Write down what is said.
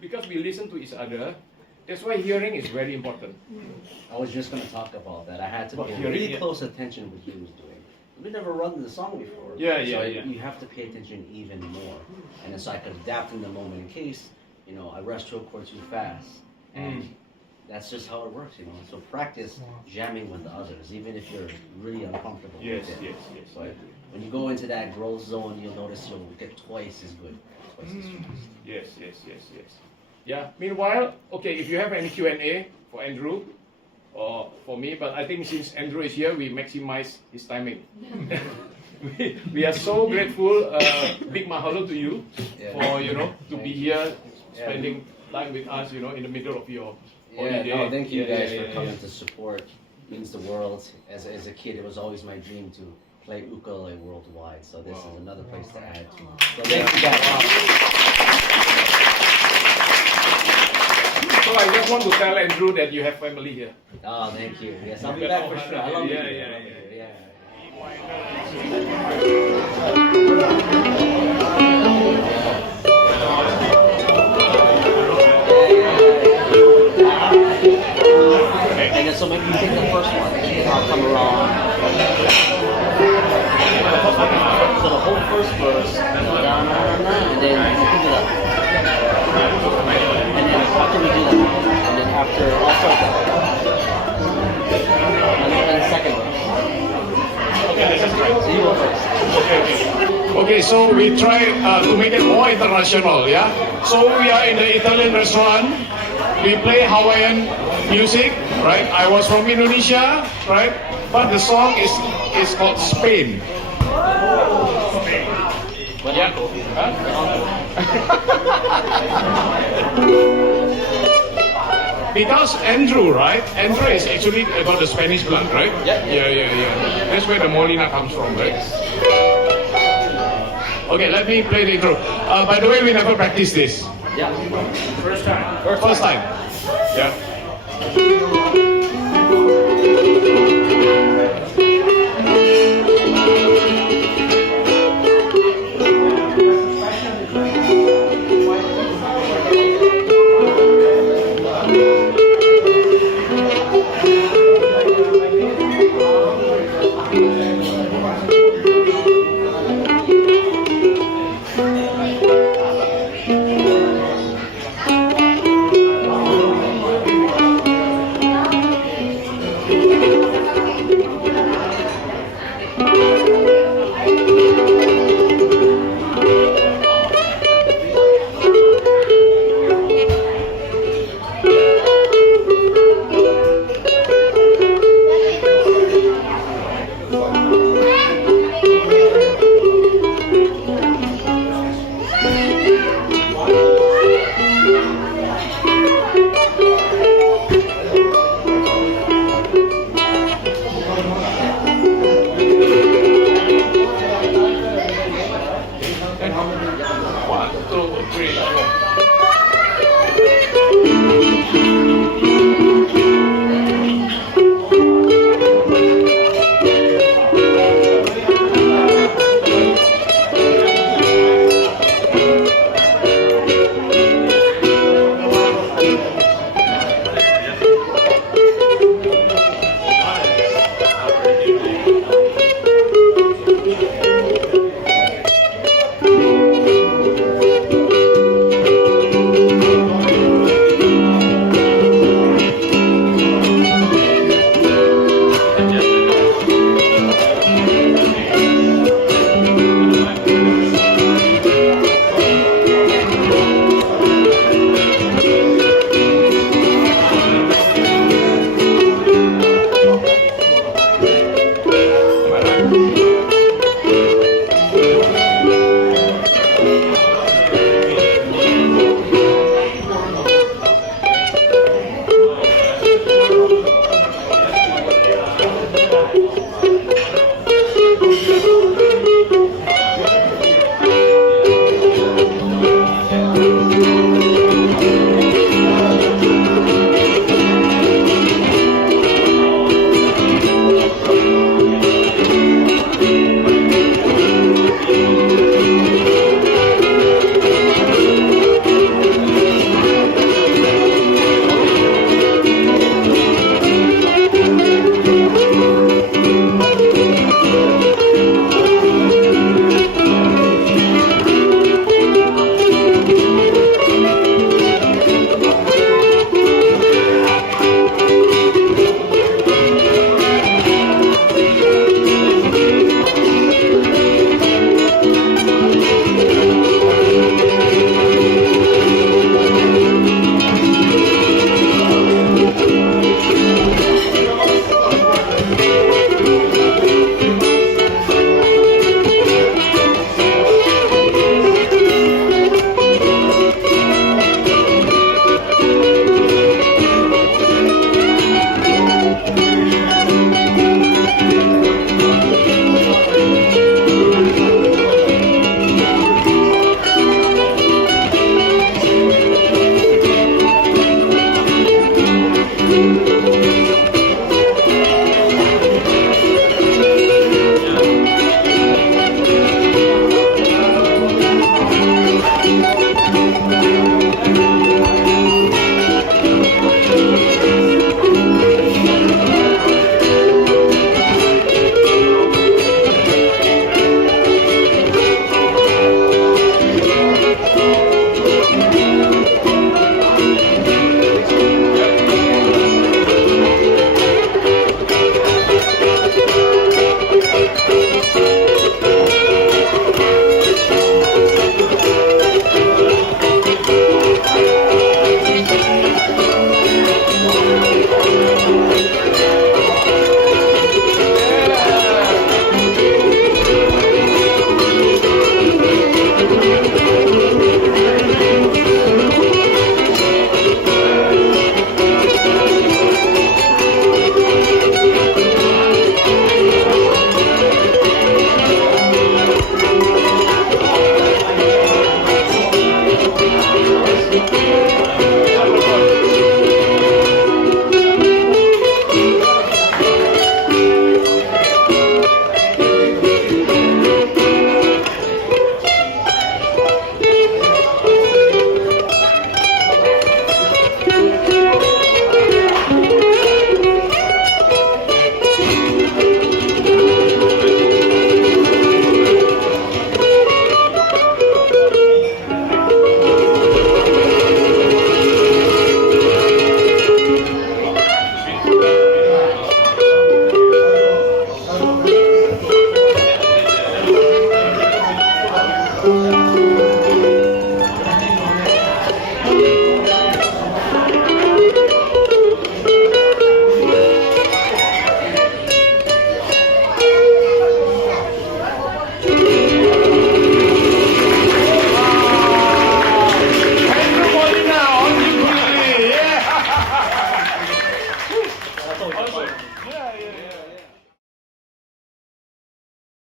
because we listen to each other, that's why hearing is very important. I was just going to talk about that. I had to pay hearing, really close attention to what he was doing. We never run the song before. Yeah. You have to pay attention even more. And then so I could adapt in the moment in case, you know, I rush to a chord too fast. And that's just how it works, you know. So practice jamming with the others, even if you're really uncomfortable Yes. with it. But when you go into that growth zone, you'll notice you'll get twice as good, twice as fast. Yes. Yeah. Meanwhile, okay, if you have any Q&A for Andrew or for me, but I think since Andrew is here, we maximize his timing. we are so grateful. Big mahalo to you for to be here, spending time with us, in the middle of your holiday. No, thank you guys for coming to support. It means the world. As a kid, it was always my dream to play ukulele worldwide. So this is another place to add to. So thank you guys. So I just want to tell Andrew that you have family here. Oh, thank you. Yes, I'll be back for sure. I love you. Yeah. And then so maybe you take the first one, and I'll come around. So the whole first verse, down, and then you pick it up. And then after we do that, and then after, I'll start that. And then the second verse. So you go first. Okay, so we try to make it more international, yeah? So we are in the Italian restaurant. We play Hawaiian music, right? I was from Indonesia, right? But the song is called Spain. Yeah. Because Andrew, right? Andrew is actually got the Spanish blood, right? Yeah. That's where the Molina comes from, right? Okay, let me play the intro. By the way, we never practiced this. Yeah. First time. Yeah.